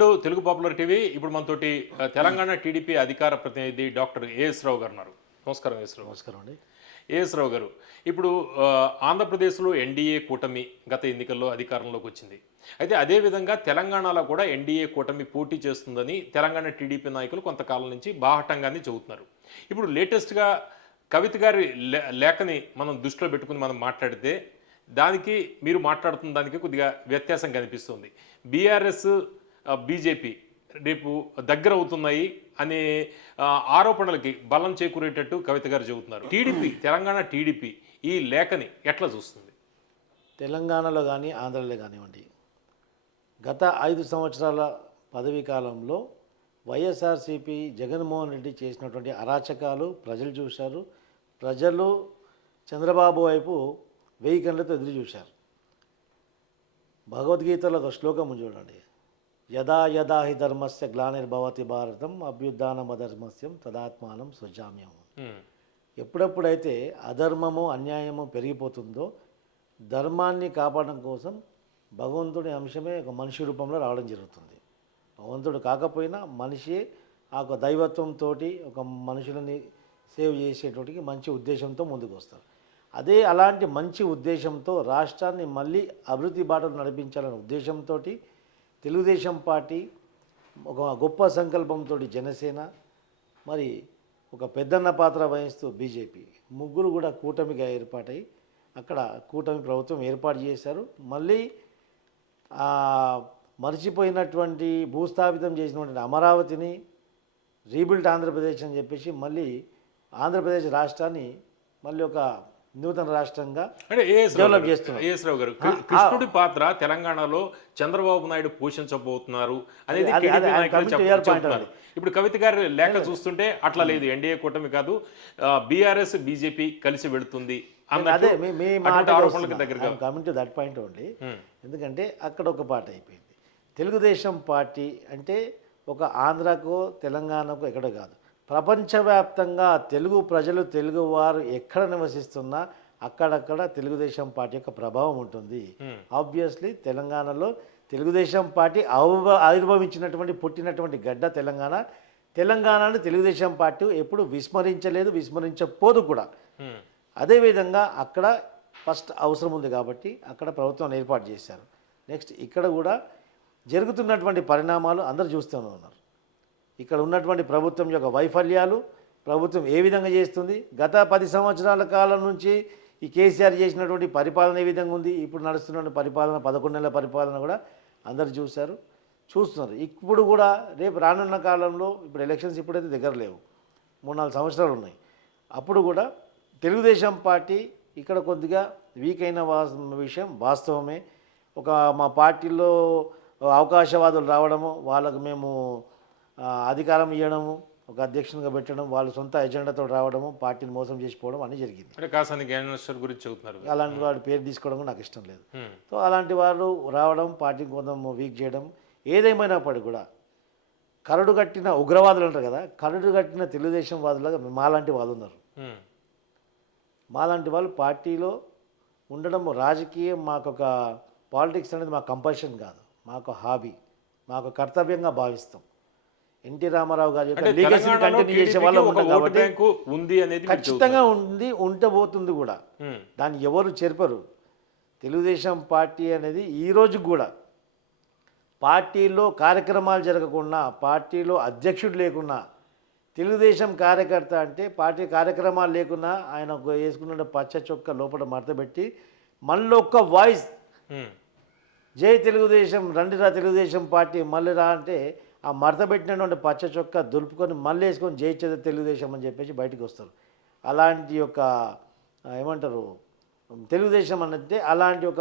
To Telugu popular TV. ఇప్పుడు మనతోటి Telangana TDP అధికార ప్రతినిధి డాక్టర్ ఏఎస్ రావు గారు ఉన్నారు. నమస్కారం ఏఎస్ రావు. నమస్కారం అండి. ఏఎస్ రావు గారు, ఇప్పుడు ఆంధ్రప్రదేశ్లో ఎన్డీఏ కూటమి గత ఎన్నికల్లో అధికారంలోకి వచ్చింది. అయితే అదేవిధంగా తెలంగాణలో కూడా ఎన్డీఏ కూటమి పోటీ చేస్తుందని తెలంగాణ టీడీపీ నాయకులు కొంతకాలం నుంచి బాహటంగానే చెబుతున్నారు. ఇప్పుడు లేటెస్ట్గా కవిత గారి లేఖని మనం దృష్టిలో పెట్టుకుని మనం మాట్లాడితే దానికి మీరు మాట్లాడుతున్న దానికి కొద్దిగా వ్యత్యాసం కనిపిస్తుంది. బీఆర్ఎస్ బీజేపీ రేపు దగ్గర అవుతున్నాయి అనే ఆరోపణలకి బలం చేకూరేటట్టు కవిత గారు చెబుతున్నారు. తెలంగాణ టీడీపీ ఈ లేఖని ఎట్లా చూస్తుంది? తెలంగాణలో కానీ ఆంధ్రలో కానివ్వండి, గత 5 సంవత్సరాల పదవీ కాలంలో వైఎస్ఆర్సీపీ జగన్మోహన్ రెడ్డి చేసినటువంటి అరాచకాలు ప్రజలు చూశారు. ప్రజలు చంద్రబాబు వైపు 1000 కళ్ళతో ఎదురు చూశారు. భగవద్గీతలో ఒక శ్లోకం చూడండి, యదా యదా హి ధర్మస్య గ్లానిర్భవతి భారతం అభ్యుత్థానమధర్మస్యం తదాత్మానం సృజామ్యం. ఎప్పుడెప్పుడైతే అధర్మము అన్యాయము పెరిగిపోతుందో ధర్మాన్ని కాపాడడం కోసం భగవంతుడి అంశమే ఒక మనిషి రూపంలో రావడం జరుగుతుంది. భగవంతుడు కాకపోయినా మనిషి ఆ ఒక దైవత్వంతో ఒక మనుషులని సేవ్ చేసేటోటికి మంచి ఉద్దేశంతో ముందుకు వస్తారు. అలాంటి మంచి ఉద్దేశంతో రాష్ట్రాన్ని మళ్ళీ అభివృద్ధి బాటలు నడిపించాలనే ఉద్దేశంతో తెలుగుదేశం పార్టీ ఒక గొప్ప సంకల్పంతో జనసేన, మరి ఒక పెద్దన్న పాత్ర వహిస్తూ బీజేపీ ముగ్గురు కూడా కూటమిగా ఏర్పాటై అక్కడ కూటమి ప్రభుత్వం ఏర్పాటు చేశారు. మళ్ళీ మర్చిపోయినటువంటి భూస్థాపితం చేసినటువంటి అమరావతిని రీబిల్ట్ ఆంధ్రప్రదేశ్ అని చెప్పేసి మళ్ళీ ఆంధ్రప్రదేశ్ రాష్ట్రాన్ని మళ్ళీ ఒక నూతన రాష్ట్రంగా డెవలప్ చేస్తున్నారు. ఏఎస్ రావు గారు, కృష్ణుడి పాత్ర తెలంగాణలో చంద్రబాబు నాయుడు పోషించబోతున్నారు అనేది చెప్తున్నారు. ఇప్పుడు కవిత గారి లేఖ చూస్తుంటే అట్లా లేదు, ఎన్డీఏ కూటమి కాదు బీఆర్ఎస్ బీజేపీ కలిసి వెళుతుంది. అదే coming to that point only. ఎందుకంటే అక్కడ ఒక పాట అయిపోయింది. తెలుగుదేశం పార్టీ అంటే ఒక ఆంధ్రాకో తెలంగాణకో ఎక్కడో కాదు, ప్రపంచవ్యాప్తంగా తెలుగు ప్రజలు తెలుగు వారు ఎక్కడ నివసిస్తున్నా అక్కడక్కడ తెలుగుదేశం పార్టీ యొక్క ప్రభావం ఉంటుంది. ఆబ్వియస్లీ తెలంగాణలో తెలుగుదేశం పార్టీ ఆవిర్భవించినటువంటి పుట్టినటువంటి గడ్డ తెలంగాణని తెలుగుదేశం పార్టీ ఎప్పుడు విస్మరించలేదు, విస్మరించకపోదు కూడా. అదేవిధంగా అక్కడ ఫస్ట్ అవసరం ఉంది కాబట్టి అక్కడ ప్రభుత్వం ఏర్పాటు చేశారు. నెక్స్ట్ ఇక్కడ కూడా జరుగుతున్నటువంటి పరిణామాలు అందరూ చూస్తూనే ఉన్నారు. ఇక్కడ ఉన్నటువంటి ప్రభుత్వం యొక్క వైఫల్యాలు, ప్రభుత్వం ఏ విధంగా చేస్తుంది, గత 10 సంవత్సరాల కాలం నుంచి ఈ కేసీఆర్ చేసినటువంటి పరిపాలన ఏ విధంగా ఉంది, ఇప్పుడు నడుస్తున్న పరిపాలన 11 నెలల పరిపాలన కూడా అందరూ చూస్తున్నారు. ఇప్పుడు కూడా రేపు రానున్న కాలంలో ఇప్పుడు ఎలక్షన్స్ ఇప్పుడైతే దగ్గర లేవు, 3-4 సంవత్సరాలు ఉన్నాయి. అప్పుడు కూడా తెలుగుదేశం పార్టీ ఇక్కడ కొద్దిగా వీక్ అయిన విషయం వాస్తవమే. మా పార్టీలో అవకాశవాదులు రావడము, వాళ్ళకు మేము అధికారం ఇవ్వడము, ఒక అధ్యక్షునిగా పెట్టడం, వాళ్ళు సొంత ఎజెండాతో రావడము, పార్టీని మోసం చేసిపోవడం అన్నీ జరిగింది. గురించి చెబుతున్నారు. అలాంటి వాడు పేరు తీసుకోవడం నాకు ఇష్టం లేదు. సో అలాంటి వాళ్ళు రావడం, పార్టీని కొంత వీక్ చేయడం, ఏదేమైనప్పటికీ కూడా కరడు కట్టిన ఉగ్రవాదులు అంటారు కదా, కరడు కట్టిన తెలుగుదేశం వాదులుగా మాలాంటి వాళ్ళు ఉన్నారు. మాలాంటి వాళ్ళు పార్టీలో ఉండడం రాజకీయం మాకొక పాలిటిక్స్ అనేది మాకు కంపల్షన్ కాదు, మాకు హాబీ, మాకు కర్తవ్యంగా భావిస్తాం. ఎన్టీ రామారావు గారి యొక్క లీగసీని కంటిన్యూ చేసే వాళ్ళు ఉంటాం కాబట్టి ఖచ్చితంగా ఉండబోతుంది కూడా. దాన్ని ఎవరు చెరపరు. తెలుగుదేశం పార్టీ అనేది ఈరోజు కూడా పార్టీలో కార్యక్రమాలు జరగకుండా, పార్టీలో అధ్యక్షుడు లేకున్నా, తెలుగుదేశం కార్యకర్త అంటే పార్టీ కార్యక్రమాలు లేకున్నా ఆయన వేసుకున్న పచ్చ చొక్క లోపల మడతపెట్టి మళ్ళీ ఒక్క వాయిస్, జై తెలుగుదేశం, రండిరా తెలుగుదేశం పార్టీ మళ్ళీ రా అంటే ఆ మడత పెట్టినటువంటి పచ్చ చొక్క దులుపుకొని మళ్ళీ వేసుకొని జై తెలుగుదేశం అని చెప్పేసి బయటకు వస్తారు. అలాంటి యొక్క ఏమంటారు తెలుగుదేశం అంటే అలాంటి ఒక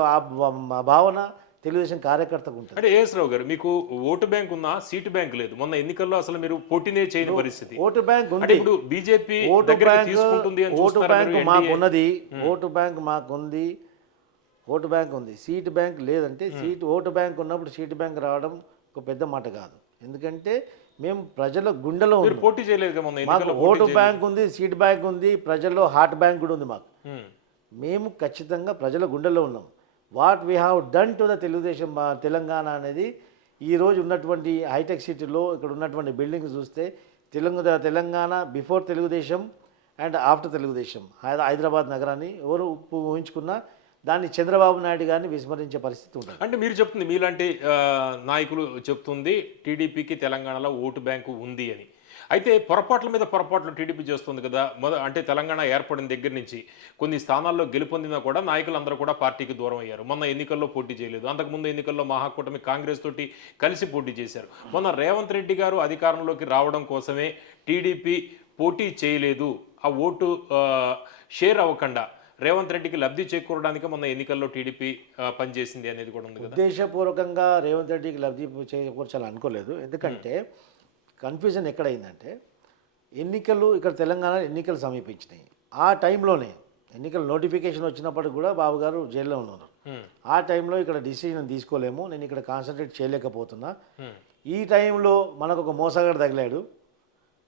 భావన తెలుగుదేశం కార్యకర్తకు ఉంటుంది. అంటే ఏఎస్ రావు గారు, మీకు ఓటు బ్యాంక్ ఉన్నా సీటు బ్యాంక్ లేదు. మొన్న ఎన్నికల్లో అసలు మీరు పోటీనే చేయని పరిస్థితి. ఓటు బ్యాంక్ ఉంది, ఇప్పుడు బీజేపీ ఓటు బ్యాంక్ మాకున్నది, ఓటు బ్యాంక్ మాకుంది, ఓటు బ్యాంక్ ఉంది, సీటు బ్యాంక్ లేదంటే ఓటు బ్యాంక్ ఉన్నప్పుడు సీటు బ్యాంక్ రావడం ఒక పెద్ద మాట కాదు. ఎందుకంటే మేము ప్రజల గుండెలో పోటీ చేయలేదు, మాకు ఓటు బ్యాంక్ ఉంది, సీట్ బ్యాంక్ ఉంది, ప్రజల్లో హార్ట్ బ్యాంక్ కూడా ఉంది మాకు. మేము ఖచ్చితంగా ప్రజల గుండెలో ఉన్నాం. What we have done to the Telugu Desam Telangana అనేది ఈరోజు ఉన్నటువంటి హైటెక్ సిటీలో ఇక్కడ ఉన్నటువంటి బిల్డింగ్స్ చూస్తే Telangana before Telugu Desam and after Telugu Desam Hyderabad నగరాన్ని ఎవరు ఊహించుకున్నా దాన్ని చంద్రబాబు నాయుడు గారిని విస్మరించే పరిస్థితి ఉంటుంది. అంటే మీరు చెప్తుంది, మీలాంటి నాయకులు చెప్తుంది టీడీపీకి తెలంగాణలో ఓటు బ్యాంకు ఉంది అని. అయితే పొరపాట్ల మీద పొరపాట్లు టీడీపీ చేస్తుంది కదా. అంటే తెలంగాణ ఏర్పడిన దగ్గర నుంచి కొన్ని స్థానాల్లో గెలుపొందినా కూడా నాయకులందరూ కూడా పార్టీకి దూరం అయ్యారు. మొన్న ఎన్నికల్లో పోటీ చేయలేదు. అంతకుముందు ఎన్నికల్లో మహాకూటమి కాంగ్రెస్ తోటి కలిసి పోటీ చేశారు. మొన్న రేవంత్ రెడ్డి గారు అధికారంలోకి రావడం కోసమే టీడీపీ పోటీ చేయలేదు. ఆ ఓటు షేర్ అవ్వకుండా రేవంత్ రెడ్డికి లబ్ధి చేకూరడానికి మొన్న ఎన్నికల్లో టీడీపీ పనిచేసింది అనేది కూడా ఉంది కదా. ఉద్దేశపూర్వకంగా రేవంత్ రెడ్డికి లబ్ధి చేకూర్చాలని అనుకోలేదు. ఎందుకంటే కన్ఫ్యూజన్ ఎక్కడైందంటే ఎన్నికలు ఇక్కడ తెలంగాణ ఎన్నికలు సమీపించినాయి. ఆ టైంలోనే ఎన్నికల నోటిఫికేషన్ వచ్చినప్పటికి కూడా బాబు గారు జైల్లో ఉన్నారు. ఆ టైంలో ఇక్కడ డిసిజన్ తీసుకోలేము, నేను ఇక్కడ కాన్సన్ట్రేట్ చేయలేకపోతున్నా. ఈ టైంలో మనకు ఒక మోసగాడు తగిలాడు,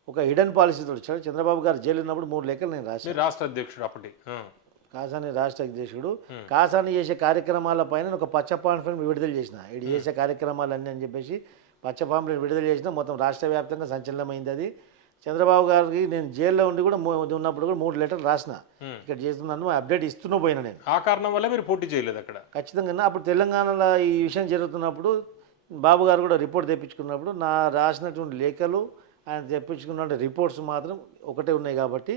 ఒక హిడెన్ పాలసీతో వచ్చాడు. చంద్రబాబు గారు జైలు ఉన్నప్పుడు 3 లెక్కలు నేను రాశాను. రాష్ట్ర అధ్యక్షుడు అప్పటి కాసాని రాష్ట్ర అధ్యక్షుడు. కాసాని చేసే కార్యక్రమాల పైన ఒక పచ్చ పాంఫ్లెట్ విడుదల చేసిన, ఇది చేసే కార్యక్రమాలన్నీ అని చెప్పేసి పచ్చ పాంఫ్లెట్ విడుదల చేసిన. మొత్తం రాష్ట్ర వ్యాప్తంగా సంచలనమైంది అది. చంద్రబాబు గారికి నేను జైల్లో ఉండి కూడా ఉన్నప్పుడు కూడా 3 లెటర్లు రాసిన, ఇక్కడ చేస్తున్నాను, అప్డేట్ ఇస్తూనే పోయినా నేను. ఆ కారణం వల్ల మీరు పోటీ చేయలేదు అక్కడ. ఖచ్చితంగా అప్పుడు తెలంగాణలో ఈ విషయం జరుగుతున్నప్పుడు బాబు గారు కూడా రిపోర్ట్ తెప్పించుకున్నప్పుడు నా రాసినటువంటి లేఖలు ఆయన తెప్పించుకున్న రిపోర్ట్స్ మాత్రం ఒకటే ఉన్నాయి. కాబట్టి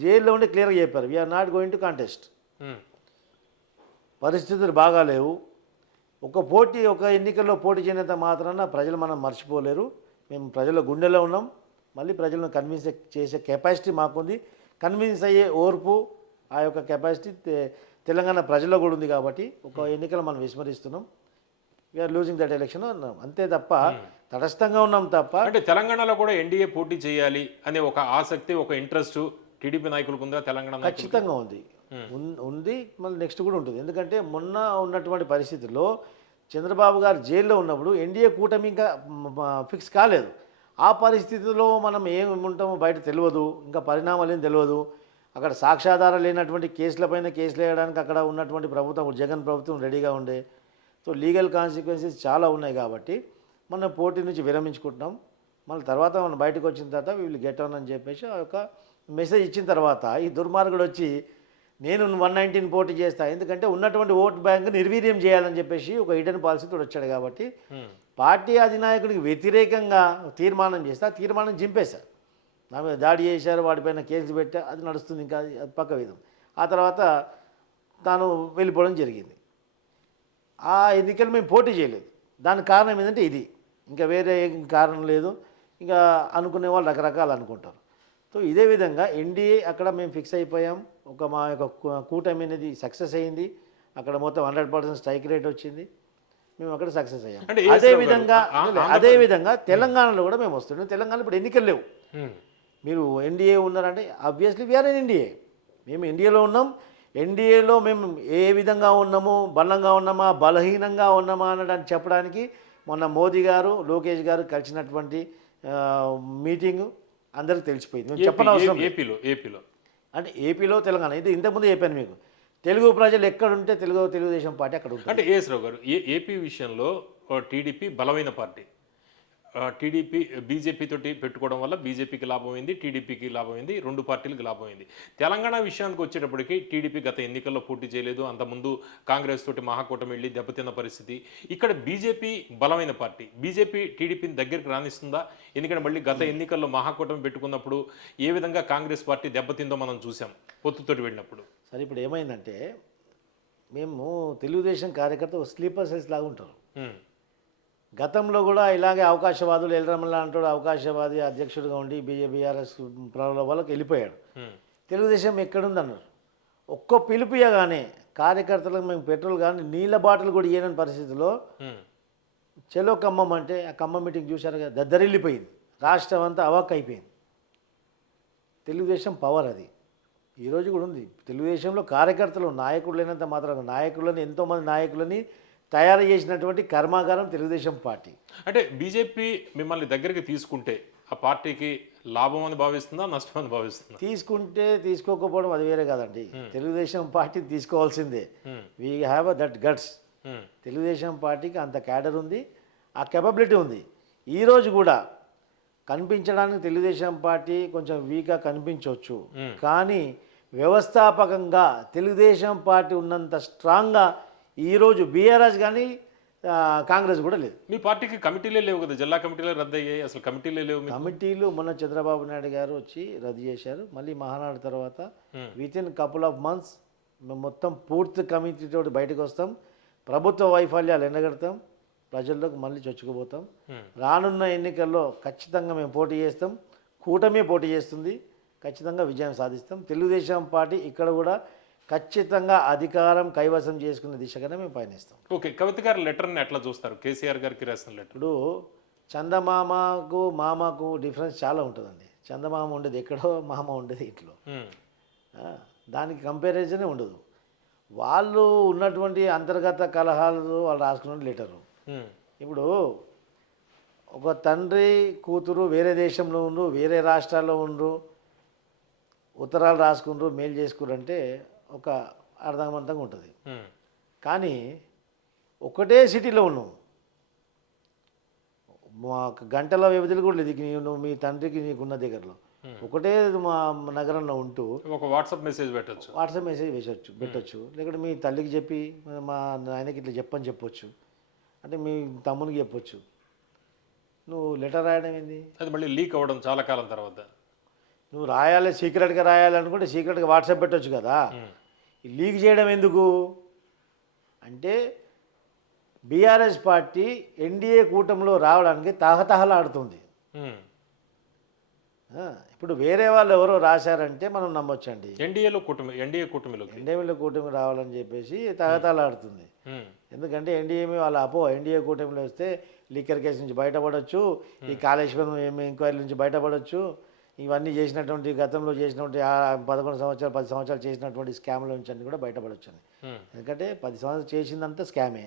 జైల్లో ఉండి క్లియర్గా చెప్పారు, we are not going to contest. పరిస్థితులు బాగాలేవు. ఒక ఎన్నికల్లో పోటీ చేయనంత మాత్రాన ప్రజలు మనం మర్చిపోలేరు. మేము ప్రజల గుండెలో ఉన్నాం. మళ్ళీ ప్రజలను కన్విన్స్ చేసే కెపాసిటీ మాకుంది. కన్విన్స్ అయ్యే ఓర్పు, ఆ యొక్క కెపాసిటీ తెలంగాణ ప్రజల్లో కూడా ఉంది. కాబట్టి ఒక ఎన్నికలు మనం విస్మరిస్తున్నాం. వీఆర్ లూజింగ్ దట్ ఎలక్షన్ అన్నాం, అంతే తప్ప తటస్థంగా ఉన్నాం తప్ప. అంటే తెలంగాణలో కూడా ఎన్డీఏ పోటీ చేయాలి అనే ఒక ఆసక్తి, ఒక ఇంట్రెస్ట్ టీడీపీ నాయకులకు ఉందా? తెలంగాణ ఖచ్చితంగా ఉంది. మళ్ళీ నెక్స్ట్ కూడా ఉంటుంది. ఎందుకంటే మొన్న ఉన్నటువంటి పరిస్థితుల్లో చంద్రబాబు గారు జైల్లో ఉన్నప్పుడు ఎన్డీఏ కూటమి ఇంకా ఫిక్స్ కాలేదు. ఆ పరిస్థితుల్లో మనం ఏముంటామో బయట తెలియదు, ఇంకా పరిణామాలు ఏం తెలియదు. అక్కడ సాక్ష్యాధారాలు లేనటువంటి కేసులపైన కేసులు వేయడానికి అక్కడ ఉన్నటువంటి ప్రభుత్వం, జగన్ ప్రభుత్వం రెడీగా ఉండే. సో లీగల్ కాన్సిక్వెన్సెస్ చాలా ఉన్నాయి. కాబట్టి మనం పోటీ నుంచి విరమించుకుంటున్నాం. మళ్ళీ తర్వాత మనం బయటకు వచ్చిన తర్వాత వీళ్ళు గెట్ ఆన్ అని చెప్పేసి ఆ యొక్క మెసేజ్ ఇచ్చిన తర్వాత ఈ దుర్మార్గుడు వచ్చి నేను 119 పోటీ చేస్తా, ఎందుకంటే ఉన్నటువంటి ఓట్ బ్యాంక్ నిర్వీర్యం చేయాలని చెప్పేసి ఒక హిడెన్ పాలసీతో వచ్చాడు. కాబట్టి పార్టీ అధినాయకుడికి వ్యతిరేకంగా తీర్మానం చేస్తే ఆ తీర్మానం చింపేశారు. నా మీద దాడి చేశారు, వాడిపైన కేసులు పెట్టా, అది నడుస్తుంది. ఇంకా అది పక్క విధం. ఆ తర్వాత తాను వెళ్ళిపోవడం జరిగింది. ఆ ఎన్నికలు మేము పోటీ చేయలేదు. దానికి కారణం ఏంటంటే ఇది, ఇంకా వేరే కారణం లేదు. ఇంకా అనుకునే వాళ్ళు రకరకాలు అనుకుంటారు. సో ఇదే విధంగా ఎన్డీఏ అక్కడ మేము ఫిక్స్ అయిపోయాం. మా యొక్క కూటమి అనేది సక్సెస్ అయింది. అక్కడ మొత్తం 100% స్ట్రైక్ రేట్ వచ్చింది. మేము అక్కడ సక్సెస్ అయ్యాం. అదేవిధంగా తెలంగాణలో కూడా మేము వస్తున్నాం. తెలంగాణ ఇప్పుడు ఎన్నికలు లేవు. మీరు ఎన్డీఏ ఉన్నారంటే ఆబ్వియస్లీ వీఆర్ ఇన్ ఎన్డీఏ. మేము ఎన్డీఏలో ఉన్నాం. ఎన్డీఏలో మేము ఏ విధంగా ఉన్నాము, బలంగా ఉన్నామా, బలహీనంగా ఉన్నామా అనడానికి చెప్పడానికి మొన్న మోదీ గారు, లోకేష్ గారు కలిసినటువంటి మీటింగు అందరికి తెలిసిపోయింది. మేము చెప్పనవసరం. ఏపీలో అంటే ఏపీలో తెలంగాణ ఇది ఇంతకుముందు చెప్పాను మీకు. తెలుగు ప్రజలు ఎక్కడుంటే తెలుగుదేశం పార్టీ అక్కడ ఉంటుంది. అంటే ఏఎస్ రావు గారు, ఏపీ విషయంలో టీడీపీ బలమైన పార్టీ. టీడీపీ బీజేపీ తోటి పెట్టుకోవడం వల్ల బీజేపీకి లాభమైంది, టీడీపీకి లాభమైంది, 2 పార్టీలకు లాభమైంది. తెలంగాణ విషయానికి వచ్చేటప్పటికి టీడీపీ గత ఎన్నికల్లో పోటీ చేయలేదు. అంతకుముందు కాంగ్రెస్ తోటి మహాకూటమి వెళ్ళి దెబ్బతిన్న పరిస్థితి. ఇక్కడ బీజేపీ బలమైన పార్టీ. బీజేపీ టీడీపీని దగ్గరికి రానిస్తుందా? ఎందుకంటే మళ్ళీ గత ఎన్నికల్లో మహాకూటమి పెట్టుకున్నప్పుడు ఏ విధంగా కాంగ్రెస్ పార్టీ దెబ్బతిందో మనం చూసాం పొత్తుతోటి వెళ్ళినప్పుడు. సరే, ఇప్పుడు ఏమైందంటే మేము తెలుగుదేశం కార్యకర్త స్లీపర్ సెల్స్ లాగా ఉంటారు. గతంలో కూడా ఇలాగే అవకాశవాదులు ఎల్రమల్ల అంటాడు, అవకాశవాది అధ్యక్షుడిగా ఉండి బీఆర్ఎస్ ప్రాబ్లం వాళ్ళకి వెళ్ళిపోయాడు. తెలుగుదేశం ఎక్కడుందన్నారు. ఒక్క పిలుపుయగానే కార్యకర్తలకు మేము పెట్రోల్ కానీ నీళ్ళ బాటిల్ కూడా ఇయ్యని పరిస్థితిలో చెలో ఖమ్మం అంటే ఆ ఖమ్మం మీటింగ్ చూశారు కదా, దద్దరిల్లిపోయింది. రాష్ట్రం అంతా అవాక్ అయిపోయింది. తెలుగుదేశం పవర్ అది ఈరోజు కూడా ఉంది. తెలుగుదేశంలో కార్యకర్తలు నాయకులు లేనంత మాత్రం నాయకులని, ఎంతోమంది నాయకులని తయారు చేసినటువంటి కర్మాగారం తెలుగుదేశం పార్టీ. అంటే బీజేపీ మిమ్మల్ని దగ్గరికి తీసుకుంటే ఆ పార్టీకి లాభం అని భావిస్తుందా, నష్టం అని భావిస్తుందా? తీసుకుంటే తీసుకోకపోవడం అది వేరే కాదండి. తెలుగుదేశం పార్టీ తీసుకోవాల్సిందే. We have that guts. Telugu Desam పార్టీకి అంత క్యాడర్ ఉంది. ఆ కెపబిలిటీ ఉంది. ఈరోజు కూడా కనిపించడానికి తెలుగుదేశం పార్టీ కొంచెం వీక్గా కనిపించవచ్చు, కానీ వ్యవస్థాపకంగా తెలుగుదేశం పార్టీ ఉన్నంత స్ట్రాంగ్గా ఈరోజు బీఆర్ఎస్ కానీ కాంగ్రెస్ కూడా లేదు. మీ పార్టీకి కమిటీలే లేవు కదా, జిల్లా కమిటీలే రద్దు అయ్యాయి, అసలు కమిటీలే లేవు మీకు. కమిటీలు మొన్న చంద్రబాబు నాయుడు గారు వచ్చి రద్దు చేశారు. మళ్ళీ మహానాడు తర్వాత with in couple of months మేము మొత్తం పూర్తి కమిటీతో బయటకు వస్తాం. ప్రభుత్వ వైఫల్యాలు ఎండగడతాం, ప్రజల్లోకి మళ్ళీ చొచ్చుకుపోతాం. రానున్న ఎన్నికల్లో ఖచ్చితంగా మేము పోటీ చేస్తాం, కూటమి పోటీ చేస్తుంది, ఖచ్చితంగా విజయం సాధిస్తాం. తెలుగుదేశం పార్టీ ఇక్కడ కూడా ఖచ్చితంగా అధికారం కైవసం చేసుకునే దిశగానే మేము పయనిస్తాం. ఓకే, కవిత గారి లెటర్ని ఎట్లా చూస్తారు? కేసీఆర్ గారికి రాసిన లెటర్. ఇప్పుడు చందమామకు మామకు డిఫరెన్స్ చాలా ఉంటుందండి. చందమామ ఉండేది ఎక్కడో, మామ ఉండేది ఇంట్లో. దానికి కంపారిజనే ఉండదు. వాళ్ళు ఉన్నటువంటి అంతర్గత కలహాలు వాళ్ళు రాసుకున్న లెటరు. ఇప్పుడు ఒక తండ్రి కూతురు వేరే దేశంలో ఉండ్రు, వేరే రాష్ట్రాల్లో ఉండ్రు, ఉత్తరాలు రాసుకుండ్రు, మెయిల్ చేసుకురంటే ఒక అర్థవంతంగా ఉంటుంది. కానీ ఒకటే సిటీలో ఉన్నావు, మా గంటల వ్యవధిలో కూడా లేదు నువ్వు మీ తండ్రికి నీకున్న దగ్గరలో ఒకటే మా నగరంలో ఉంటూ ఒక వాట్సాప్ మెసేజ్ పెట్టచ్చు, పెట్టచ్చు. లేకుంటే మీ తల్లికి చెప్పి మా నాయనకి ఇట్లా చెప్పొచ్చు, అంటే మీ తమ్మునికి చెప్పొచ్చు. నువ్వు లెటర్ రాయడం ఏంది? అది మళ్ళీ లీక్ అవ్వడం చాలా కాలం తర్వాత. నువ్వు రాయాలి, సీక్రెట్గా రాయాలనుకుంటే సీక్రెట్గా వాట్సాప్ పెట్టవచ్చు కదా. లీక్ చేయడం ఎందుకు అంటే బీఆర్ఎస్ పార్టీ ఎన్డీఏ కూటమిలో రావడానికి తాహతహలాడుతుంది. ఇప్పుడు వేరే వాళ్ళు ఎవరో రాశారంటే మనం నమ్మొచ్చండి. ఎన్డీఏలో కూటమి రావాలని చెప్పేసి తాహతహలాడుతుంది. ఎందుకంటే ఎన్డీఏ కూటమిలో వస్తే లీకర్ కేసు నుంచి బయటపడవచ్చు, ఈ కాళేశ్వరం ఎంక్వైరీ నుంచి బయటపడవచ్చు, ఇవన్నీ చేసినటువంటి గతంలో చేసినటువంటి 11 సంవత్సరాలు 10 సంవత్సరాలు చేసినటువంటి స్కామ్ల నుంచి అన్ని కూడా బయటపడవచ్చు అని. ఎందుకంటే 10 సంవత్సరాలు చేసిందంతా స్కామే.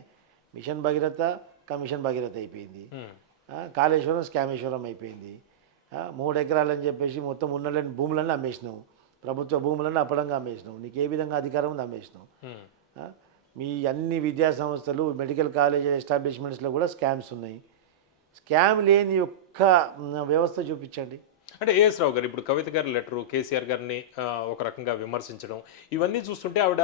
మిషన్ భగీరథ కమిషన్ భగీరథ అయిపోయింది, కాళేశ్వరం స్కామేశ్వరం అయిపోయింది. 3 ఎకరాలని చెప్పేసి మొత్తం ఉన్న భూములన్నీ అమ్మేసినావు, ప్రభుత్వ భూములన్నీ అప్పడంగా అమ్మేసినావు, నీకు ఏ విధంగా అధికారం ఉంది అమ్మేసినావు. మీ అన్ని విద్యా సంస్థలు మెడికల్ కాలేజ్ ఎస్టాబ్లిష్మెంట్స్లో కూడా స్కామ్స్ ఉన్నాయి. స్కామ్ లేని ఒక్క వ్యవస్థ చూపించండి. అంటే ఏఎస్ రావు గారు ఇప్పుడు కవిత గారి లెటరు, కేసీఆర్ గారిని ఒక రకంగా విమర్శించడం, ఇవన్నీ చూస్తుంటే ఆవిడ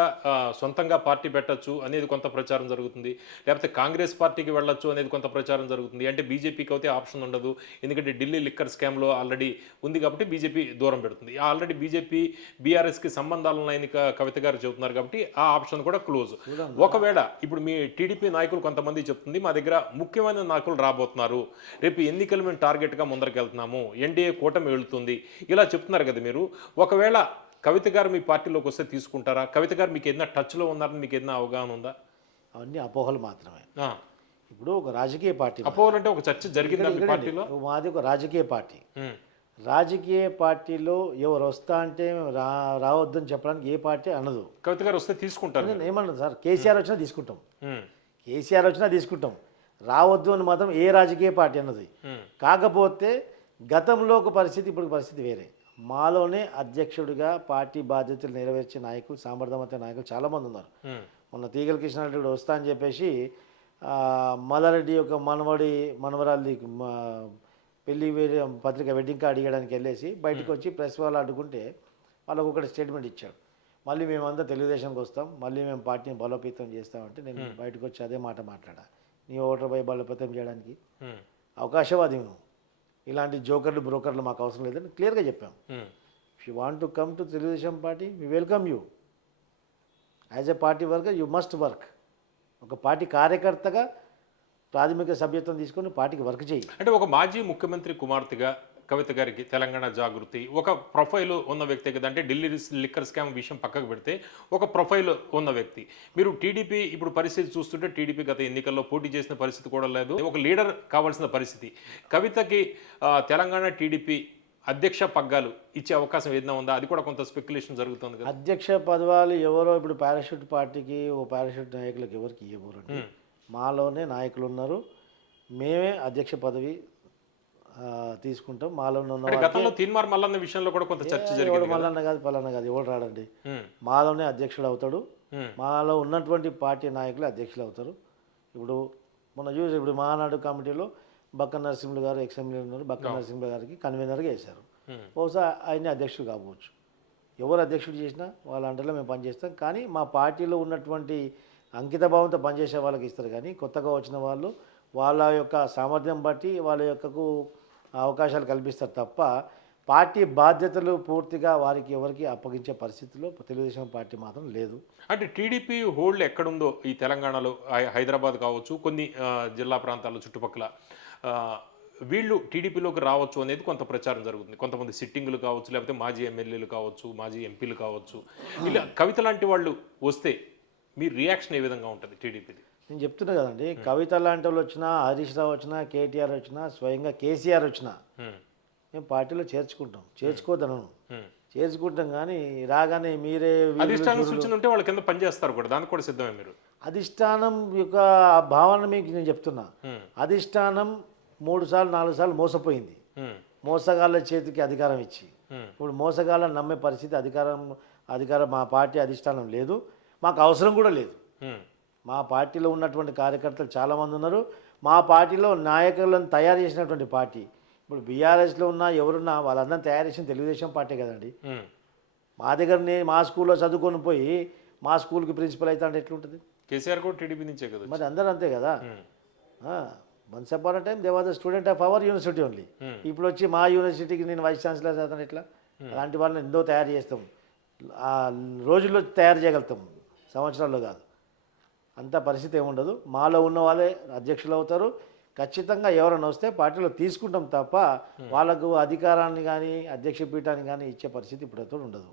సొంతంగా పార్టీ పెట్టచ్చు అనేది కొంత ప్రచారం జరుగుతుంది, లేకపోతే కాంగ్రెస్ పార్టీకి వెళ్ళొచ్చు అనేది కొంత ప్రచారం జరుగుతుంది. అంటే బీజేపీకి అయితే ఆప్షన్ ఉండదు, ఎందుకంటే ఢిల్లీ లిక్కర్ స్కామ్లో ఆల్రెడీ ఉంది కాబట్టి బీజేపీ దూరం పెడుతుంది. ఆల్రెడీ బీజేపీ బీఆర్ఎస్కి సంబంధాలు ఉన్నాయని కవిత గారు చెబుతున్నారు కాబట్టి ఆ ఆప్షన్ కూడా క్లోజ్. ఒకవేళ ఇప్పుడు మీ టీడీపీ నాయకులు కొంతమంది చెప్తుంది మా దగ్గర ముఖ్యమైన నాయకులు రాబోతున్నారు, రేపు ఎన్నికలు మేము టార్గెట్గా ముందరికి వెళ్తున్నాము, ఎన్డీఏ కూటమి వెళ్తుంది, ఇలా చెప్తున్నారు కదా మీరు. ఒకవేళ కవిత గారు మీ పార్టీలోకి వస్తే తీసుకుంటారా? కవిత గారు మీకు ఏదైనా టచ్లో ఉన్నారని మీకు ఏదైనా అవగాహన ఉందా? అవన్నీ అపోహలు మాత్రమే. ఇప్పుడు ఒక రాజకీయ పార్టీ, అపోహలు అంటే ఒక చర్చ జరిగిందా మీ పార్టీలో? మాది ఒక రాజకీయ పార్టీ. రాజకీయ పార్టీలో ఎవరు వస్తా అంటే రావద్దని చెప్పడానికి ఏ పార్టీ అనదు. కవిత గారు వస్తే తీసుకుంటారు. నేను ఏమన్నా సార్, కేసీఆర్ వచ్చినా తీసుకుంటాం, రావద్దు అని మాత్రం ఏ రాజకీయ పార్టీ అన్నది. కాకపోతే గతంలో ఒక పరిస్థితి, ఇప్పుడు పరిస్థితి వేరే. మాలోనే అధ్యక్షుడిగా పార్టీ బాధ్యతలు నెరవేర్చే నాయకులు, సామర్థ్యవంత నాయకులు చాలామంది ఉన్నారు. మొన్న తీగల కృష్ణారెడ్డి కూడా వస్తా అని చెప్పేసి మల్లారెడ్డి యొక్క మనవరాలి పెళ్లి పత్రిక వెడ్డింగ్ కార్డు ఇవ్వడానికి వెళ్ళేసి బయటకు వచ్చి ప్రెస్ వాళ్ళు అడ్డుకుంటే వాళ్ళకు ఒకటి స్టేట్మెంట్ ఇచ్చాడు, మళ్ళీ మేమంతా తెలుగుదేశంకి వస్తాం, మళ్ళీ మేము పార్టీని బలోపేతం చేస్తామంటే నేను బయటకు వచ్చి అదే మాట మాట్లాడా. నీ ఓటర్ పై బలోపేతం చేయడానికి అవకాశవాది నువ్వు, ఇలాంటి జోకర్లు బ్రోకర్లు మాకు అవసరం లేదని క్లియర్గా చెప్పాం. If you want to come to Telugu Desam party we welcome you. As a party worker you must work. ఒక పార్టీ కార్యకర్తగా ప్రాథమిక సభ్యత్వం తీసుకొని పార్టీకి వర్క్ చేయి. అంటే ఒక మాజీ ముఖ్యమంత్రి కుమార్తెగా కవిత గారికి తెలంగాణ జాగృతి ఒక ప్రొఫైల్ ఉన్న వ్యక్తి కదా. అంటే ఢిల్లీ లిక్కర్ స్కామ్ విషయం పక్కకు పెడితే ఒక ప్రొఫైల్ ఉన్న వ్యక్తి. మీరు టీడీపీ ఇప్పుడు పరిస్థితి చూస్తుంటే టీడీపీ గత ఎన్నికల్లో పోటీ చేసిన పరిస్థితి కూడా లేదు, ఒక లీడర్ కావాల్సిన పరిస్థితి. కవితకి తెలంగాణ టీడీపీ అధ్యక్ష పగ్గాలు ఇచ్చే అవకాశం ఏదైనా ఉందా? అది కూడా కొంత స్పెక్యులేషన్ జరుగుతుంది కదా. అధ్యక్ష పదవాలు ఎవరో ఇప్పుడు పారాషూట్ పార్టీకి ఓ పారాషూట్ నాయకులకు ఎవరికి ఇవ్వరు. మాలోనే నాయకులు ఉన్నారు, మేమే అధ్యక్ష పదవి తీసుకుంటాం. మాలో గతంలో తీన్మార్ మల్లన్న విషయంలో కూడా కొంత చర్చ జరిగింది. మల్లన్న కాదు పలానా కాదు ఎవరు రాడండి, మాలోనే అధ్యక్షుడు అవుతాడు. మాలో ఉన్నటువంటి పార్టీ నాయకులు అధ్యక్షులు అవుతారు. ఇప్పుడు మొన్న చూసి ఇప్పుడు మహానాడు కమిటీలో బక్క నరసింహులు గారు ఎక్స్ఎమ్మెల్యే ఉన్నారు, బక్క నరసింహులు గారికి కన్వీనర్గా వేశారు. బహుశా ఆయన అధ్యక్షుడు కావచ్చు. ఎవరు అధ్యక్షుడు చేసినా వాళ్ళ అండర్లో మేము పనిచేస్తాం. కానీ మా పార్టీలో ఉన్నటువంటి అంకిత భావంతో పనిచేసే వాళ్ళకి ఇస్తారు. కానీ కొత్తగా వచ్చిన వాళ్ళు వాళ్ళ యొక్క సామర్థ్యం బట్టి వాళ్ళ యొక్కకు అవకాశాలు కల్పిస్తారు తప్ప పార్టీ బాధ్యతలు పూర్తిగా వారికి ఎవరికి అప్పగించే పరిస్థితిలో తెలుగుదేశం పార్టీ మాత్రం లేదు. అంటే టీడీపీ హోల్డ్ ఎక్కడుందో ఈ తెలంగాణలో హైదరాబాద్ కావచ్చు, కొన్ని జిల్లా ప్రాంతాల్లో చుట్టుపక్కల వీళ్ళు టీడీపీలోకి రావచ్చు అనేది కొంత ప్రచారం జరుగుతుంది. కొంతమంది సిట్టింగులు కావచ్చు, లేకపోతే మాజీ ఎమ్మెల్యేలు కావచ్చు, మాజీ ఎంపీలు కావచ్చు, ఇలా కవిత లాంటి వాళ్ళు వస్తే మీ రియాక్షన్ ఏ విధంగా ఉంటుంది టీడీపీది? నేను చెప్తున్నా కదండి, కవిత లాంటి వాళ్ళు వచ్చినా, హరీష్ రావు వచ్చినా, కేటీఆర్ వచ్చినా, స్వయంగా కేసీఆర్ వచ్చినా మేము పార్టీలో చేర్చుకోదను చేర్చుకుంటాం. కానీ రాగానే మీరే అధిష్టానం సూచన ఉంటే వాళ్ళ కింద పనిచేస్తారు కూడా, దానికి కూడా సిద్ధమే మీరు? అధిష్టానం యొక్క భావన మీకు నేను చెప్తున్నా. అధిష్టానం 3 సార్లు 4 సార్లు మోసపోయింది. మోసగాళ్ళ చేతికి అధికారం ఇచ్చి ఇప్పుడు మోసగాళ్ళని నమ్మే పరిస్థితి అధికారం మా పార్టీ అధిష్టానం లేదు, మాకు అవసరం కూడా లేదు. మా పార్టీలో ఉన్నటువంటి కార్యకర్తలు చాలామంది ఉన్నారు. మా పార్టీలో నాయకులను తయారు చేసినటువంటి పార్టీ. ఇప్పుడు బీఆర్ఎస్లో ఉన్న ఎవరున్నా వాళ్ళందరినీ తయారు చేసిన తెలుగుదేశం పార్టీ కదండి. మా దగ్గర మా స్కూల్లో చదువుకొని పోయి మా స్కూల్కి ప్రిన్సిపల్ అయితే అంటే ఎట్లుంటుంది? కేసీఆర్ కూడా టీడీపీ నుంచే కదా. మరి అందరూ అంతే కదా. Once upon time they was the student of our university only. ఇప్పుడు వచ్చి మా యూనివర్సిటీకి నేను వైస్ ఛాన్సలర్ చదువుతాను ఎట్లా? అలాంటి వాళ్ళని ఎంతో తయారు చేస్తాం, ఆ రోజుల్లో తయారు చేయగలుగుతాం, సంవత్సరాల్లో కాదు. అంత పరిస్థితి ఏముండదు. మాలో ఉన్న వాళ్ళే అధ్యక్షులు అవుతారు. ఖచ్చితంగా ఎవరైనా వస్తే పార్టీలో తీసుకుంటాం తప్ప వాళ్ళకు అధికారాన్ని కానీ అధ్యక్ష పీఠాన్ని కానీ ఇచ్చే పరిస్థితి ఇప్పుడైతే ఉండదు.